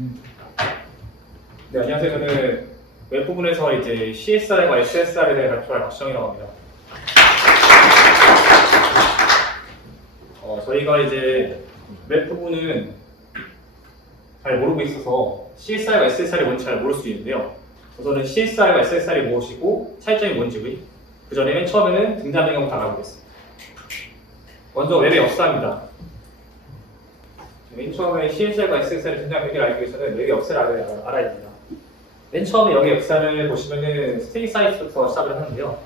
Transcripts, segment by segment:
네, 안녕하세요. 저는 웹 부분에서 이제 CSR과 SSR에 대해 발표할 박시정이라고 합니다. 저희가 이제 웹 부분은 잘 모르고 있어서 CSR과 SSR이 뭔지 잘 모를 수 있는데요. 우선은 CSR과 SSR이 무엇이고 차이점이 뭔지 그 전에 맨 처음에는 등장 배경부터 알아보겠습니다. 먼저 웹의 역사입니다. 맨 처음에 CSR과 SSR의 등장 배경을 알기 위해서는 웹의 역사를 알아야 됩니다. 맨 처음에 여기 역사를 보시면은 스테이트 사이트부터 시작을 하는데요.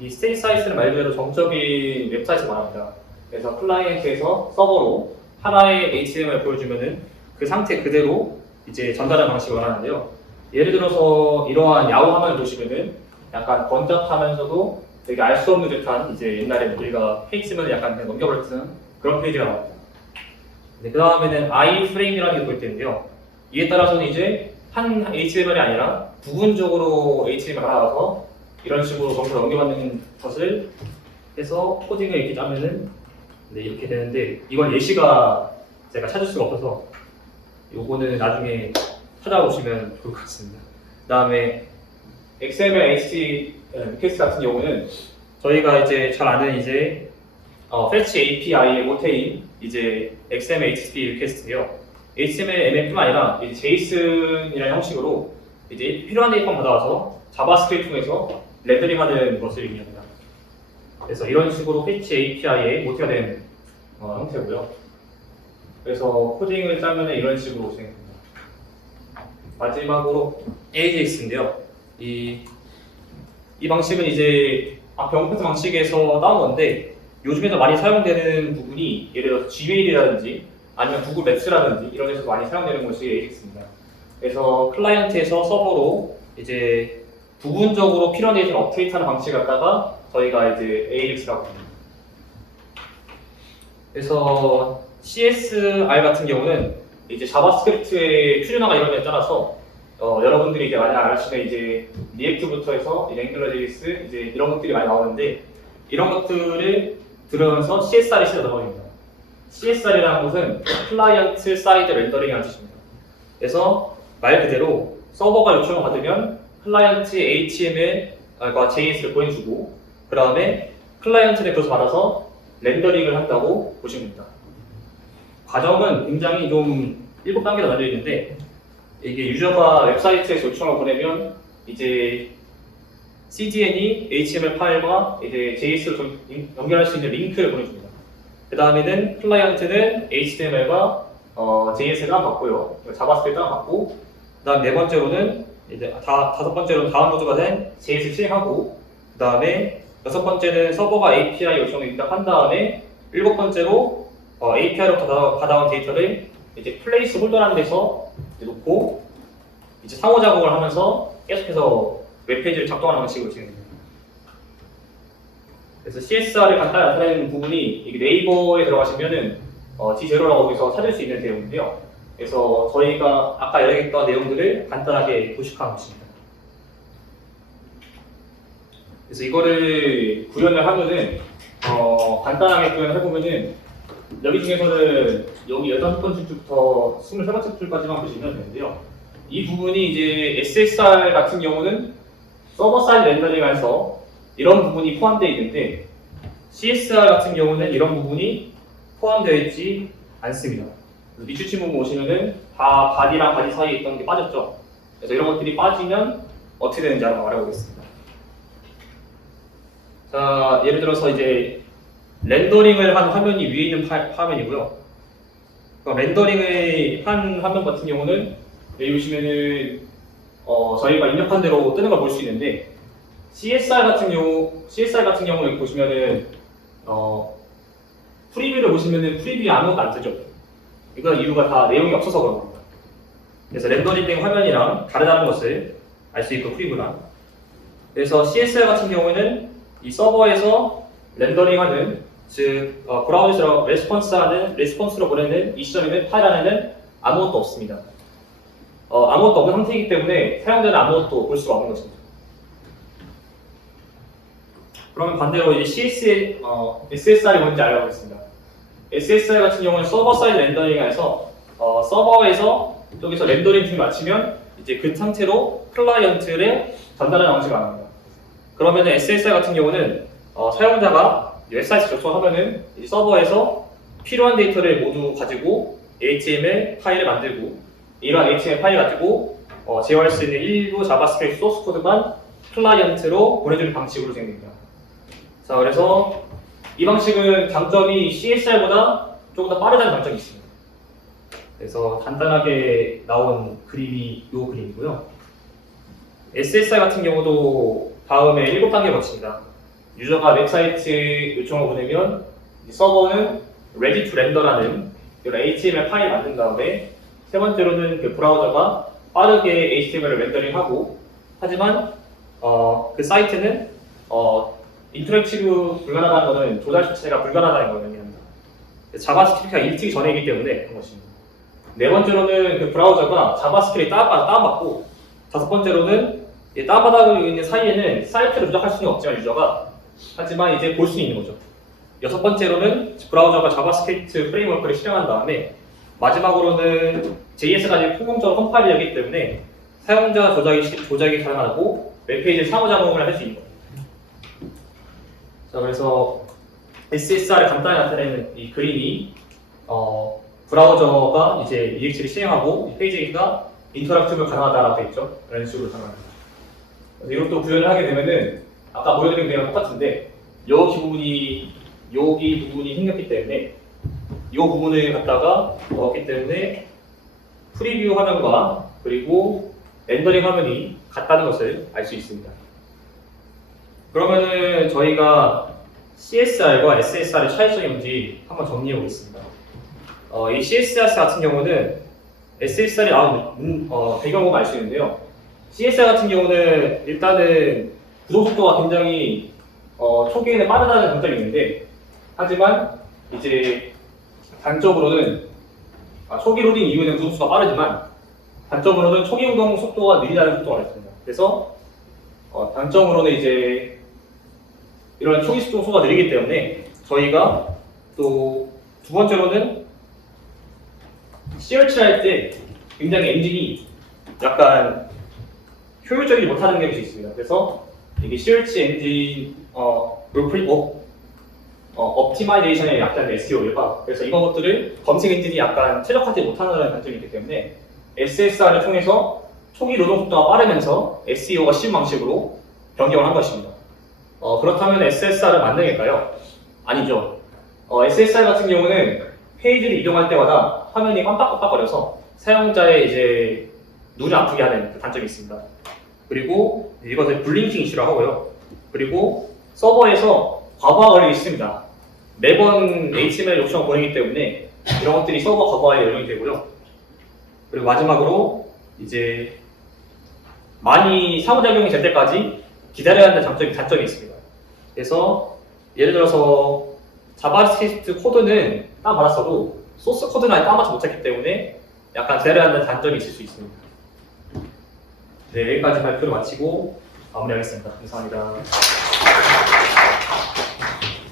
이 스테이트 사이트는 말 그대로 정적인 웹사이트를 말합니다. 그래서 클라이언트에서 서버로 하나의 HTML을 보여주면은 그 상태 그대로 이제 전달하는 방식을 말하는데요. 예를 들어서 이러한 야후 화면을 보시면은 약간 번잡하면서도 되게 알 수 없는 듯한 이제 옛날에 우리가 페이지면을 약간 그냥 넘겨버렸던 그런 페이지가 나옵니다. 그 다음에는 iframe이라는 게 보일 텐데요. 이에 따라서는 이제 한 HTML이 아니라 부분적으로 HTML을 알아서 이런 식으로 전부 넘겨받는 것을 해서 코딩을 이렇게 짜면은 네, 이렇게 되는데 이건 예시가 제가 찾을 수가 없어서 요거는 나중에 찾아보시면 좋을 것 같습니다. 그 다음에 XML, HT 리퀘스트 같은 경우는 저희가 이제 잘 아는 이제 Fetch API의 모태인 이제 XML, HTTP 리퀘스트인데요. HTML, ML뿐만 아니라 이제 JSON이라는 형식으로 이제 필요한 데이터만 받아와서 자바스크립트 통해서 렌더링하는 것을 의미합니다. 그래서 이런 식으로 Fetch API의 모태가 된 형태고요. 그래서 코딩을 짜면 이런 식으로 진행됩니다. 마지막으로 AJAX인데요. 이 방식은 이제 병패스 방식에서 따온 건데 요즘에도 많이 사용되는 부분이 예를 들어서 Gmail이라든지 아니면 구글 맵스라든지 이런 데서 많이 사용되는 것이 AJAX입니다. 그래서 클라이언트에서 서버로 이제 부분적으로 필요한 데이터를 업데이트하는 방식을 갖다가 저희가 이제 AJAX라고 합니다. 그래서 CSR 같은 경우는 이제 자바스크립트의 퓨전화가 이런 데 따라서 여러분들이 이제 많이 아시는 이제 리액트부터 해서 이제 앵글러.js 이제 이런 것들이 많이 나오는데 이런 것들을 들으면서 CSR이 실어 넘어갑니다. CSR이라는 것은 클라이언트 사이드 렌더링이라는 뜻입니다. 그래서 말 그대로 서버가 요청을 받으면 클라이언트 HTML과 JS를 보내주고 그 다음에 클라이언트는 그것을 받아서 렌더링을 한다고 보시면 됩니다. 과정은 굉장히 좀 7단계로 나뉘어 있는데 이게 유저가 웹사이트에서 요청을 보내면 이제 CDN이 HTML 파일과 이제 JS를 연결할 수 있는 링크를 보내줍니다. 그 다음에는 클라이언트는 HTML과 JS를 다운받고요. 자바스크립트 다운받고 그 다음 네 번째로는 이제 다섯 번째로는 다운로드가 된 JS 실행하고 그 다음에 여섯 번째는 서버가 API 요청을 입력한 다음에 일곱 번째로 API로부터 받아온 데이터를 이제 플레이스 홀더라는 데서 놓고 이제 상호 작업을 하면서 계속해서 웹페이지를 작동하는 방식으로 진행됩니다. 그래서 CSR을 간단히 나타내는 부분이 이게 네이버에 들어가시면은 D0라고 거기서 찾을 수 있는 내용인데요. 그래서 저희가 아까 이야기했던 내용들을 간단하게 도식한 것입니다. 그래서 이거를 구현을 하면은 간단하게 구현을 해보면은 여기 중에서는 여기 15번째 줄부터 23번째 줄까지만 보시면 되는데요. 이 부분이 이제 SSR 같은 경우는 서버 사이드 렌더링에서 이런 부분이 포함되어 있는데 CSR 같은 경우는 이런 부분이 포함되어 있지 않습니다. 밑줄 친 부분 보시면은 다 바디랑 바디 사이에 있던 게 빠졌죠. 그래서 이런 것들이 빠지면 어떻게 되는지 한번 알아보겠습니다. 자, 예를 들어서 이제 렌더링을 한 화면이 위에 있는 화면이고요. 그러니까 렌더링을 한 화면 같은 경우는 여기 보시면은 저희가 입력한 대로 뜨는 걸 볼 수 있는데 CSR 같은 경우 여기 보시면은 프리뷰를 보시면은 프리뷰에 아무것도 안 뜨죠. 이건 이유가 다 내용이 없어서 그런 겁니다. 그래서 렌더링된 화면이랑 다르다는 것을 알 수 있고 프리뷰랑. 그래서 CSR 같은 경우에는 이 서버에서 렌더링하는 즉 브라우저에서 레스폰스로 보내는 이 시점에는 파일 안에는 아무것도 없습니다. 아무것도 없는 상태이기 때문에 사용자는 아무것도 볼 수가 없는 것입니다. 그러면 반대로 이제 SSR이 뭔지 알아보겠습니다. SSR 같은 경우는 서버 사이드 렌더링에서 서버에서 여기서 렌더링 중에 마치면 이제 그 상태로 클라이언트에 전달하는 방식이 나옵니다. 그러면 SSR 같은 경우는 사용자가 웹사이트 접속하면은 이 서버에서 필요한 데이터를 모두 가지고 HTML 파일을 만들고 이러한 HTML 파일 가지고 제어할 수 있는 일부 자바스크립트 소스 코드만 클라이언트로 보내주는 방식으로 진행됩니다. 자, 그래서 이 방식은 장점이 CSR보다 조금 더 빠르다는 장점이 있습니다. 그래서 간단하게 나온 그림이 이 그림이고요. SSR 같은 경우도 다음에 7단계를 거칩니다. 유저가 웹사이트 요청을 보내면 서버는 ready to render라는 이런 HTML 파일 만든 다음에 세 번째로는 그 브라우저가 빠르게 HTML을 렌더링하고 하지만 그 사이트는 인터랙티브 불가능하다는 것은 조작 자체가 불가능하다는 걸 의미합니다. 자바스크립트가 일찍 전이기 때문에 그런 것입니다. 네 번째로는 그 브라우저가 자바스크립트 다운받고 다섯 번째로는 다운받고 있는 사이에는 사이트를 조작할 수는 없지만 유저가 하지만 이제 볼 수 있는 거죠. 여섯 번째로는 브라우저가 자바스크립트 프레임워크를 실행한 다음에 마지막으로는 JS가 이제 통용적으로 컴파일이 되기 때문에 사용자 조작이 가능하고 웹페이지 상호작용을 할 수 있는 겁니다. 자, 그래서 SSR을 간단히 나타내는 이 그림이 브라우저가 이제 EX를 실행하고 이 페이지가 인터랙티브 가능하다라고 되어 있죠. 이런 식으로 가능합니다. 그래서 이것도 구현을 하게 되면은 아까 보여드린 그림이랑 똑같은데 여기 부분이 생겼기 때문에 이 부분을 갖다가 넣었기 때문에 프리뷰 화면과 그리고 렌더링 화면이 같다는 것을 알 수 있습니다. 그러면은 저희가 CSR과 SSR의 차이점이 뭔지 한번 정리해 보겠습니다. 이 CSR 같은 경우는 SSR이 나온 배경을 알 수 있는데요. CSR 같은 경우는 일단은 구동 속도가 굉장히 초기에는 빠르다는 장점이 있는데 하지만 이제 단점으로는 초기 로딩 이후에는 구동 속도가 빠르지만 단점으로는 초기 구동 속도가 느리다는 속도가 있습니다. 그래서 단점으로는 이제 이런 초기 구동 속도가 느리기 때문에 저희가 또 두 번째로는 CRT를 할 때 굉장히 엔진이 약간 효율적이지 못하는 게 있습니다. 그래서 이게 CRT 엔진 옵티마이제이션에 약간 SEO가 그래서 이런 것들을 검색 엔진이 약간 최적화되지 못하는 단점이 있기 때문에 SSR을 통해서 초기 로딩 속도가 빠르면서 SEO가 쉬운 방식으로 변경을 한 것입니다. 그렇다면 SSR은 만능일까요? 아니죠. SSR 같은 경우는 페이지를 이동할 때마다 화면이 깜빡깜빡거려서 사용자의 이제 눈을 아프게 하는 그 단점이 있습니다. 그리고 이것을 블링킹 이슈라고 하고요. 그리고 서버에서 과부하 걸리기 있습니다. 매번 HTML 요청을 보내기 때문에 이런 것들이 서버 과부하에 영향이 되고요. 그리고 마지막으로 이제 많이 상호작용이 될 때까지 기다려야 하는 단점이 있습니다. 그래서 예를 들어서 자바스크립트 코드는 다운받았어도 소스 코드는 아예 다운받지 못했기 때문에 약간 기다려야 하는 단점이 있을 수 있습니다. 네, 여기까지 발표를 마치고 마무리하겠습니다. 감사합니다.